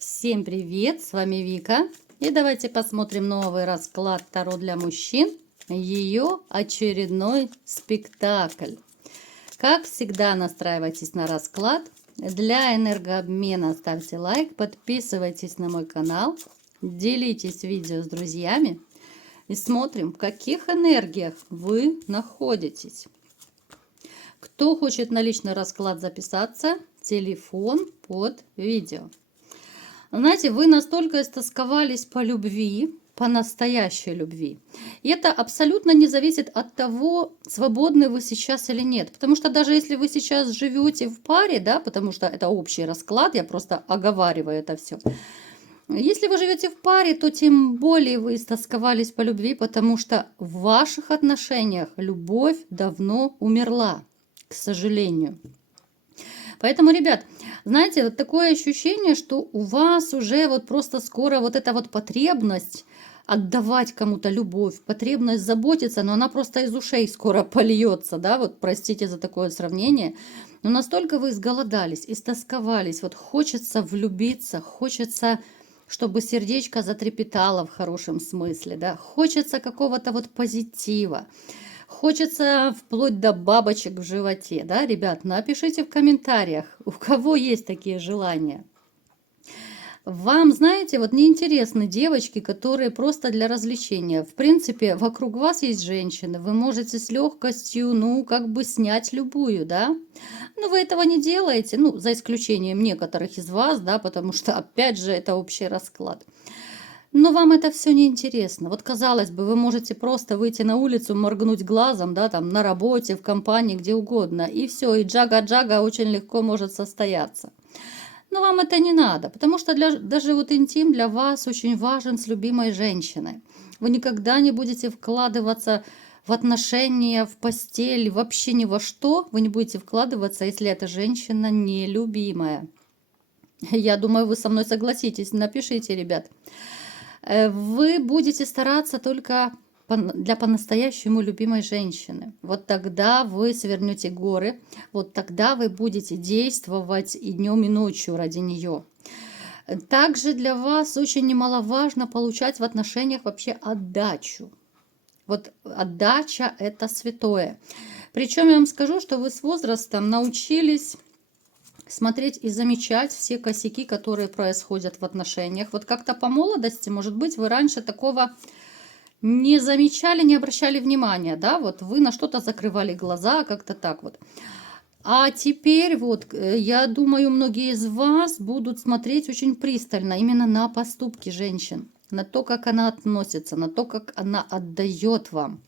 Всем привет, с вами Вика. И давайте посмотрим новый расклад Таро для мужчин. Ее очередной спектакль. Как всегда, настраивайтесь на расклад. Для энергообмена ставьте лайк, подписывайтесь на мой канал, делитесь видео с друзьями и смотрим, в каких энергиях вы находитесь. Кто хочет на личный расклад записаться, телефон под видео. Знаете, вы настолько истосковались по любви, по настоящей любви. И это абсолютно не зависит от того, свободны вы сейчас или нет. Потому что даже если вы сейчас живете в паре, да, потому что это общий расклад, я просто оговариваю это все. Если вы живете в паре, то тем более вы истосковались по любви, потому что в ваших отношениях любовь давно умерла, к сожалению. Поэтому, ребят, знаете, вот такое ощущение, что у вас уже вот просто скоро вот эта вот потребность отдавать кому-то любовь, потребность заботиться, но она просто из ушей скоро польется, да, вот простите за такое сравнение. Но настолько вы изголодались, истосковались, вот хочется влюбиться, хочется, чтобы сердечко затрепетало в хорошем смысле, да, хочется какого-то вот позитива. Хочется вплоть до бабочек в животе, да, ребят? Напишите в комментариях, у кого есть такие желания. Вам, знаете, вот неинтересны девочки, которые просто для развлечения. В принципе, вокруг вас есть женщины, вы можете с легкостью, ну, как бы снять любую, да? Но вы этого не делаете, ну, за исключением некоторых из вас, да, потому что, опять же, это общий расклад. Но вам это все не интересно. Вот казалось бы, вы можете просто выйти на улицу, моргнуть глазом, да, там на работе, в компании, где угодно, и все, и джага-джага очень легко может состояться. Но вам это не надо, потому что даже вот интим для вас очень важен с любимой женщиной. Вы никогда не будете вкладываться в отношения, в постель, вообще ни во что вы не будете вкладываться, если эта женщина нелюбимая. Я думаю, вы со мной согласитесь. Напишите, ребят. Вы будете стараться только для по-настоящему любимой женщины. Вот тогда вы свернете горы, вот тогда вы будете действовать и днем, и ночью ради нее. Также для вас очень немаловажно получать в отношениях вообще отдачу. Вот отдача – это святое. Причем я вам скажу, что вы с возрастом научились смотреть и замечать все косяки, которые происходят в отношениях. Вот как-то по молодости, может быть, вы раньше такого не замечали, не обращали внимания, да, вот вы на что-то закрывали глаза, как-то так вот. А теперь вот, я думаю, многие из вас будут смотреть очень пристально именно на поступки женщин, на то, как она относится, на то, как она отдает вам.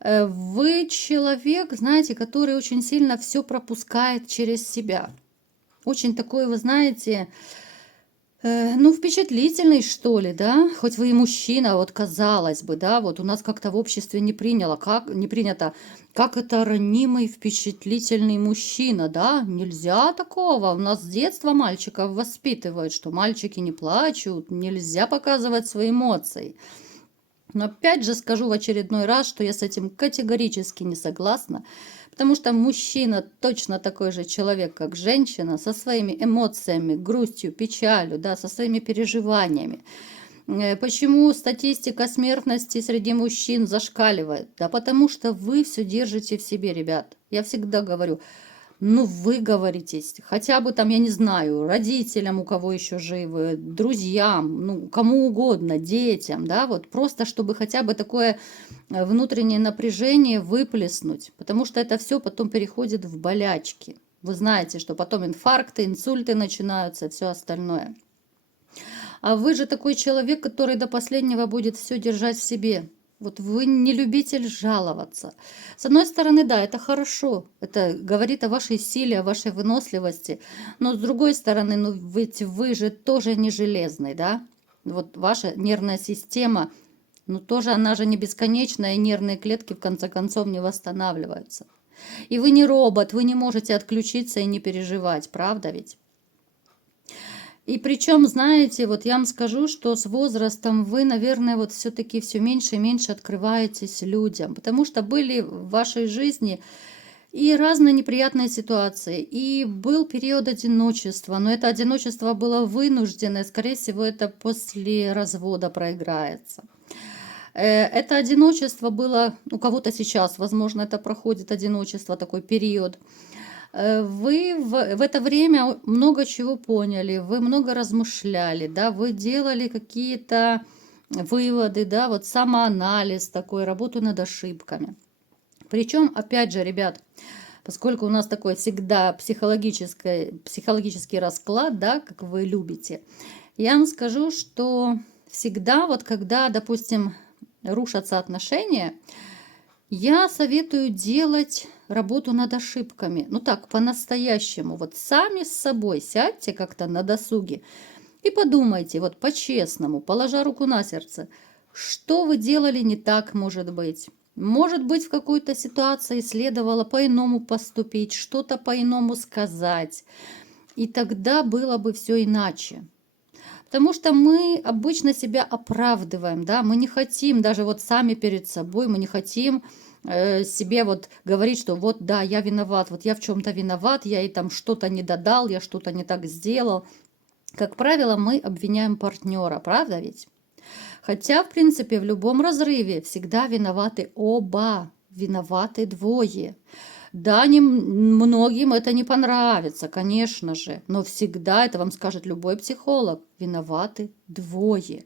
Вы человек, знаете, который очень сильно все пропускает через себя. Очень такой, вы знаете, ну, впечатлительный, что ли, да? Хоть вы и мужчина, вот казалось бы, да, вот у нас как-то в обществе не принято, как это ранимый, впечатлительный мужчина, да? Нельзя такого. У нас с детства мальчиков воспитывают, что мальчики не плачут, нельзя показывать свои эмоции. Но опять же скажу в очередной раз, что я с этим категорически не согласна, потому что мужчина точно такой же человек, как женщина, со своими эмоциями, грустью, печалью, да, со своими переживаниями. Почему статистика смертности среди мужчин зашкаливает? Да потому что вы все держите в себе, ребят. Я всегда говорю, ну, выговоритесь, хотя бы там, я не знаю, родителям, у кого еще живы, друзьям, ну, кому угодно, детям, да, вот просто, чтобы хотя бы такое внутреннее напряжение выплеснуть, потому что это все потом переходит в болячки. Вы знаете, что потом инфаркты, инсульты начинаются, все остальное. А вы же такой человек, который до последнего будет все держать в себе. Вот вы не любитель жаловаться. С одной стороны, да, это хорошо. Это говорит о вашей силе, о вашей выносливости. Но с другой стороны, ну ведь вы же тоже не железный, да? Вот ваша нервная система, ну тоже она же не бесконечная, и нервные клетки в конце концов не восстанавливаются. И вы не робот, вы не можете отключиться и не переживать, правда ведь? И причем, знаете, вот я вам скажу, что с возрастом вы, наверное, вот все-таки все меньше и меньше открываетесь людям, потому что были в вашей жизни и разные неприятные ситуации. И был период одиночества, но это одиночество было вынужденное, скорее всего, это после развода проиграется. Это одиночество было у кого-то сейчас, возможно, это проходит одиночество, такой период. Вы в это время много чего поняли, вы много размышляли, да, вы делали какие-то выводы, да, вот самоанализ такой, работу над ошибками. Причем, опять же, ребят, поскольку у нас такой всегда психологический расклад, да, как вы любите, я вам скажу, что всегда вот когда, допустим, рушатся отношения, я советую делать работу над ошибками. Ну так, по-настоящему. Вот сами с собой сядьте как-то на досуге и подумайте, вот по-честному, положа руку на сердце, что вы делали не так, может быть. Может быть, в какой-то ситуации следовало по-иному поступить, что-то по-иному сказать. И тогда было бы все иначе. Потому что мы обычно себя оправдываем, да, мы не хотим даже вот сами перед собой, мы не хотим себе вот говорить, что вот да, я виноват, вот я в чем-то виноват, я и там что-то не додал, я что-то не так сделал. Как правило, мы обвиняем партнера, правда ведь? Хотя, в принципе, в любом разрыве всегда виноваты оба, виноваты двое. Да, многим это не понравится, конечно же, но всегда, это вам скажет любой психолог, виноваты двое.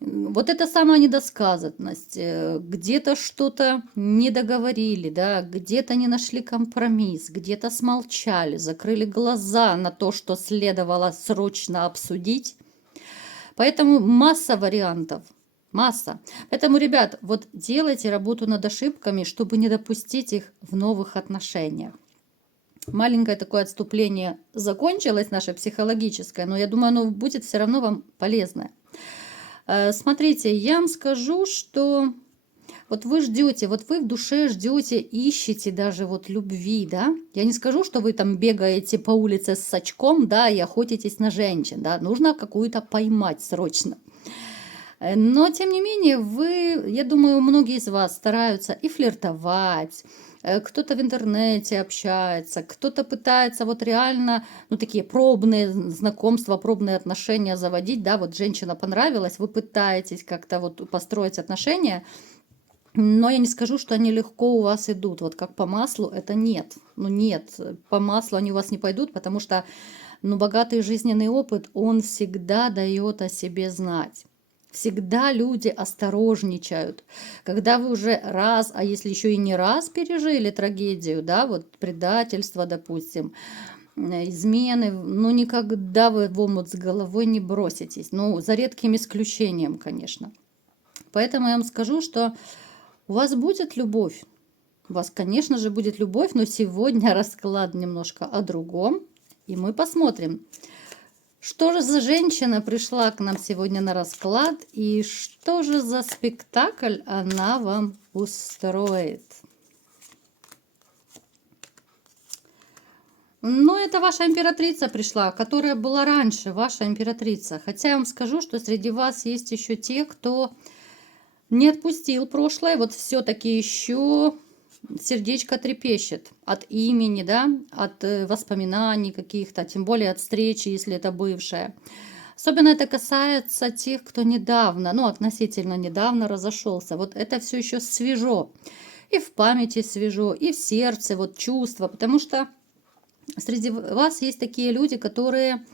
Вот это самая недосказанность. Где-то что-то не договорили, да, где-то не нашли компромисс, где-то смолчали, закрыли глаза на то, что следовало срочно обсудить. Поэтому масса вариантов. Масса. Поэтому, ребят, вот делайте работу над ошибками, чтобы не допустить их в новых отношениях. Маленькое такое отступление закончилось, наше психологическое, но я думаю, оно будет все равно вам полезное. Смотрите, я вам скажу, что вот вы ждете, вот вы в душе ждете, ищете даже вот любви, да. Я не скажу, что вы там бегаете по улице с сачком, да, и охотитесь на женщин, да. Нужно какую-то поймать срочно. Но, тем не менее, вы, я думаю, многие из вас стараются и флиртовать, кто-то в интернете общается, кто-то пытается вот реально, ну, такие пробные знакомства, пробные отношения заводить, да, вот женщина понравилась, вы пытаетесь как-то вот построить отношения, но я не скажу, что они легко у вас идут, вот как по маслу, это нет, ну, нет, по маслу они у вас не пойдут, потому что, ну, богатый жизненный опыт, он всегда дает о себе знать. Всегда люди осторожничают. Когда вы уже раз, а если еще и не раз пережили трагедию, да, вот предательство, допустим, измены, ну никогда вы в омут с головой не броситесь. Ну, за редким исключением, конечно. Поэтому я вам скажу, что у вас будет любовь. У вас, конечно же, будет любовь, но сегодня расклад немножко о другом. И мы посмотрим, что же за женщина пришла к нам сегодня на расклад и что же за спектакль она вам устроит? Ну, это ваша императрица пришла, которая была раньше, ваша императрица. Хотя я вам скажу, что среди вас есть еще те, кто не отпустил прошлое, вот все-таки еще сердечко трепещет от имени, да, от воспоминаний каких-то, тем более от встречи, если это бывшая. Особенно это касается тех, кто недавно, ну, относительно недавно разошелся. Вот это все еще свежо. И в памяти свежо, и в сердце, вот чувства. Потому что среди вас есть такие люди, которые,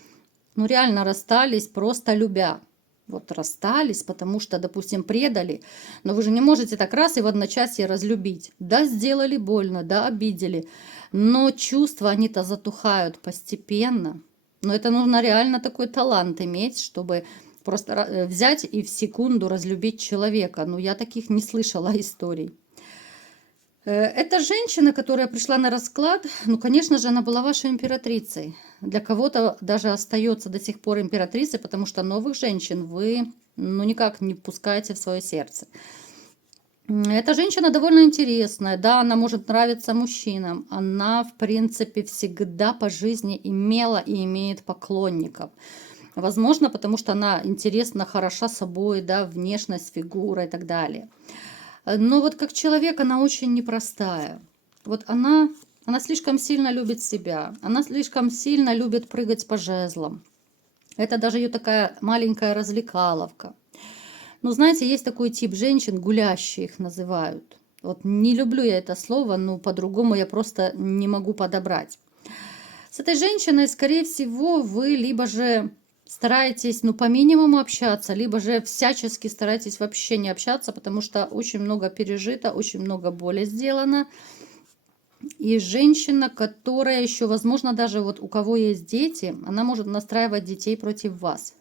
ну, реально расстались, просто любя. Вот расстались, потому что, допустим, предали. Но вы же не можете так раз и в одночасье разлюбить. Да, сделали больно, да, обидели. Но чувства, они-то затухают постепенно. Но это нужно реально такой талант иметь, чтобы просто взять и в секунду разлюбить человека. Ну, я таких не слышала историй. Эта женщина, которая пришла на расклад, ну, конечно же, она была вашей императрицей. Для кого-то даже остается до сих пор императрицей, потому что новых женщин вы, ну, никак не пускаете в свое сердце. Эта женщина довольно интересная, да, она может нравиться мужчинам. Она, в принципе, всегда по жизни имела и имеет поклонников. Возможно, потому что она интересна, хороша собой, да, внешность, фигура и так далее. Но вот как человек она очень непростая. Вот она Она слишком сильно любит себя. Она слишком сильно любит прыгать по жезлам. Это даже ее такая маленькая развлекаловка. Ну, знаете, есть такой тип женщин, гулящие их называют. Вот не люблю я это слово, но по-другому я просто не могу подобрать. С этой женщиной, скорее всего, вы либо же стараетесь, ну, по минимуму общаться, либо же всячески стараетесь вообще не общаться, потому что очень много пережито, очень много боли сделано. И женщина, которая еще, возможно, даже вот у кого есть дети, она может настраивать детей против вас.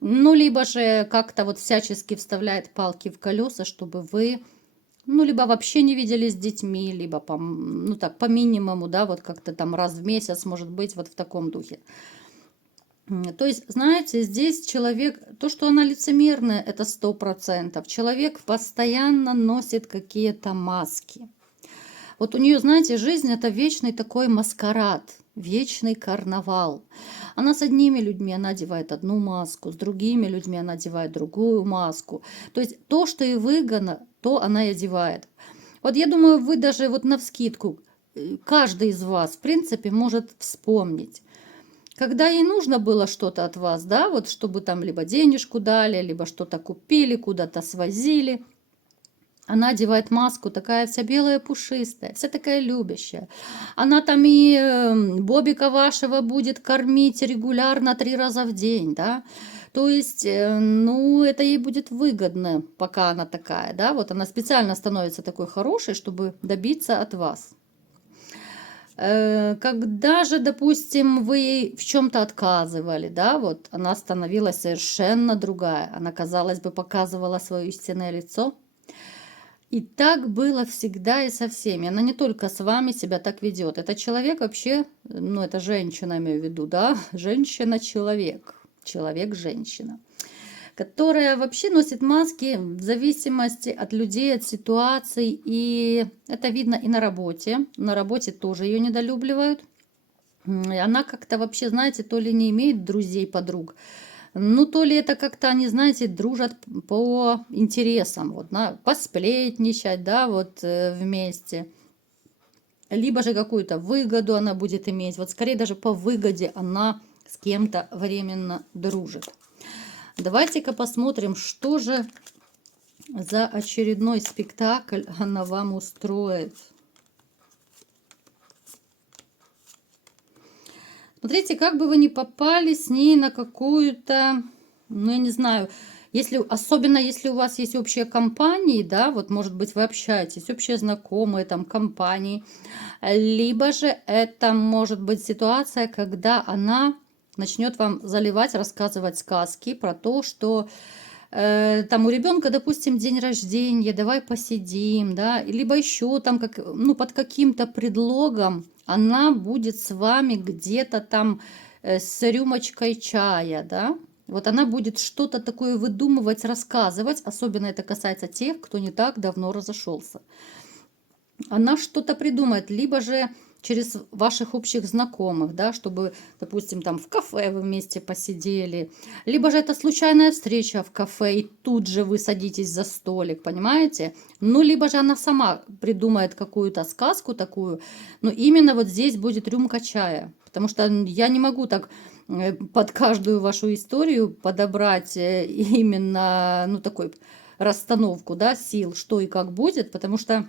Ну, либо же как-то вот всячески вставляет палки в колеса, чтобы вы, ну, либо вообще не виделись с детьми, либо по, ну, так, по минимуму, да, вот как-то там раз в месяц, может быть, вот в таком духе. То есть, знаете, здесь человек, то, что она лицемерная, это 100%. Человек постоянно носит какие-то маски. Вот у нее, знаете, жизнь это вечный такой маскарад, вечный карнавал. Она с одними людьми, она одевает одну маску, с другими людьми она одевает другую маску. То есть то, что ей выгодно, то она и одевает. Вот я думаю, вы даже вот навскидку, каждый из вас, в принципе, может вспомнить. Когда ей нужно было что-то от вас, да, вот чтобы там либо денежку дали, либо что-то купили, куда-то свозили, она одевает маску, такая вся белая, пушистая, вся такая любящая. Она там и Бобика вашего будет кормить регулярно 3 раза в день, да. То есть, ну, это ей будет выгодно, пока она такая, да. Вот она специально становится такой хорошей, чтобы добиться от вас. Когда же, допустим, вы ей в чем-то отказывали, да, вот она становилась совершенно другая. Она, казалось бы, показывала свое истинное лицо. И так было всегда и со всеми. Она не только с вами себя так ведет. Это человек вообще, ну это женщина, имею в виду, да, женщина-человек, человек-женщина, которая вообще носит маски в зависимости от людей, от ситуаций. И это видно и на работе. На работе тоже ее недолюбливают. И она как-то вообще, знаете, то ли не имеет друзей, подруг, ну, то ли это как-то они, знаете, дружат по интересам, вот, посплетничать, да, вот вместе. Либо же какую-то выгоду она будет иметь. Вот скорее даже по выгоде она с кем-то временно дружит. Давайте-ка посмотрим, что же за очередной спектакль она вам устроит. Смотрите, как бы вы ни попали с ней на какую-то, ну, я не знаю, если, особенно если у вас есть общие компании, да, вот, может быть, вы общаетесь, общие знакомые, там, компании, либо же это может быть ситуация, когда она начнет вам заливать, рассказывать сказки про то, что там у ребенка, допустим, день рождения, давай посидим, да, либо еще там, как, ну, под каким-то предлогом она будет с вами где-то там с рюмочкой чая, да, вот она будет что-то такое выдумывать, рассказывать, особенно это касается тех, кто не так давно разошелся. Она что-то придумает, либо же через ваших общих знакомых, да, чтобы, допустим, там в кафе вы вместе посидели, либо же это случайная встреча в кафе, и тут же вы садитесь за столик, понимаете? Ну, либо же она сама придумает какую-то сказку такую, но именно вот здесь будет рюмка чая, потому что я не могу так под каждую вашу историю подобрать именно, ну, такой расстановку, да, сил, что и как будет, потому что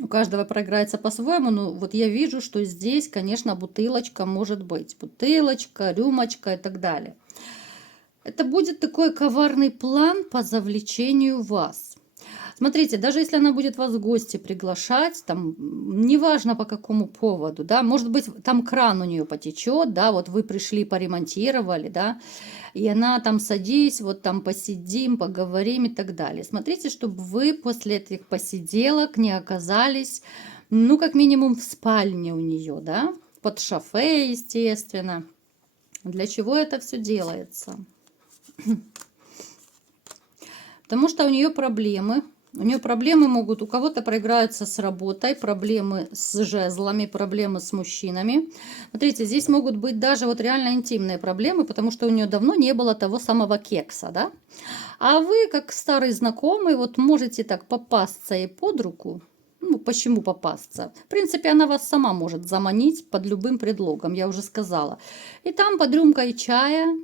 у каждого проиграется по-своему, но вот я вижу, что здесь, конечно, бутылочка может быть. Бутылочка, рюмочка и так далее. Это будет такой коварный план по завлечению вас. Смотрите, даже если она будет вас в гости приглашать, там, неважно по какому поводу, да, может быть, там кран у нее потечет, да, вот вы пришли, поремонтировали, да, и она там садись, вот там посидим, поговорим и так далее. Смотрите, чтобы вы после этих посиделок не оказались, ну, как минимум в спальне у нее, да, под шофе, естественно. Для чего это все делается? Потому что у нее проблемы. У нее проблемы могут, у кого-то проиграются с работой, проблемы с жезлами, проблемы с мужчинами. Смотрите, здесь могут быть даже вот реально интимные проблемы, потому что у нее давно не было того самого кекса, да? А вы, как старый знакомый, вот можете так попасться ей под руку, ну, почему попасться. В принципе, она вас сама может заманить под любым предлогом, я уже сказала. И там под рюмкой чая,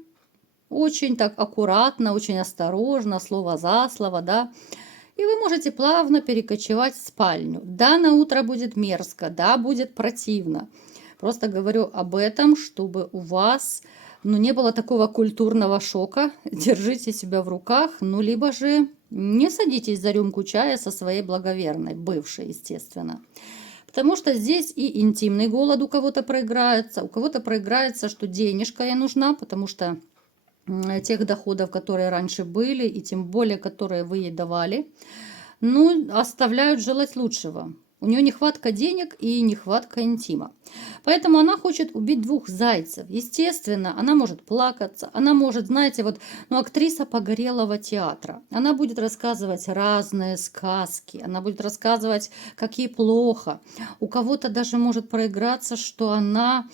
очень так аккуратно, очень осторожно, слово за слово, да, и вы можете плавно перекочевать в спальню. Да, на утро будет мерзко, да, будет противно. Просто говорю об этом, чтобы у вас, ну, не было такого культурного шока. Держите себя в руках, ну, либо же не садитесь за рюмку чая со своей благоверной, бывшей, естественно. Потому что здесь и интимный голод у кого-то проиграется, что денежка ей нужна, потому что тех доходов, которые раньше были, и тем более, которые вы ей давали, ну, оставляют желать лучшего. У нее нехватка денег и нехватка интима. Поэтому она хочет убить двух зайцев. Естественно, она может плакаться, она может, знаете, вот, ну, актриса погорелого театра. Она будет рассказывать разные сказки, она будет рассказывать, как ей плохо. У кого-то даже может проиграться, что она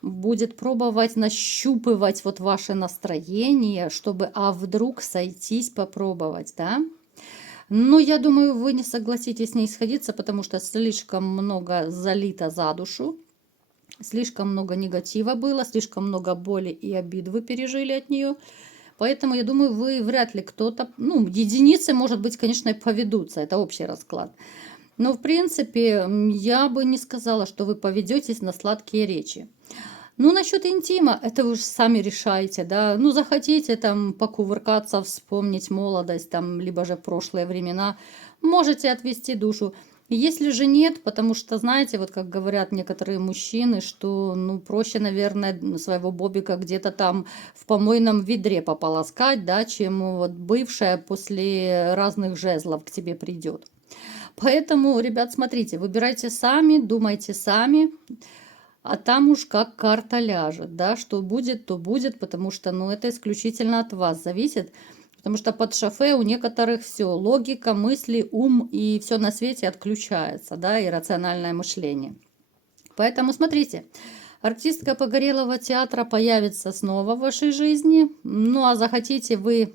будет пробовать нащупывать вот ваше настроение, чтобы, а вдруг сойтись попробовать, да? Но я думаю, вы не согласитесь с ней сходиться, потому что слишком много залито за душу, слишком много негатива было, слишком много боли и обид вы пережили от нее. Поэтому, я думаю, вы вряд ли кто-то, ну, единицы, может быть, конечно, и поведутся, это общий расклад. Но, в принципе, я бы не сказала, что вы поведетесь на сладкие речи. Ну, насчет интима, это вы же сами решаете, да. Ну, захотите там покувыркаться, вспомнить молодость, там, либо же прошлые времена, можете отвести душу. Если же нет, потому что, знаете, вот как говорят некоторые мужчины, что, ну, проще, наверное, своего бобика где-то там в помойном ведре пополоскать, да, чем вот бывшая после разных жезлов к тебе придет. Поэтому, ребят, смотрите, выбирайте сами, думайте сами. А там уж как карта ляжет, да, что будет, то будет, потому что, ну, это исключительно от вас зависит, потому что под шофе у некоторых все, логика, мысли, ум и все на свете отключается, да, и рациональное мышление. Поэтому смотрите, артистка погорелого театра появится снова в вашей жизни, ну, а захотите вы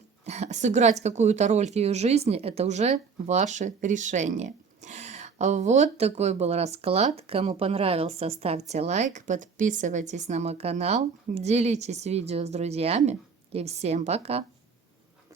сыграть какую-то роль в ее жизни, это уже ваше решение. Вот такой был расклад. Кому понравился, ставьте лайк, подписывайтесь на мой канал, делитесь видео с друзьями и всем пока!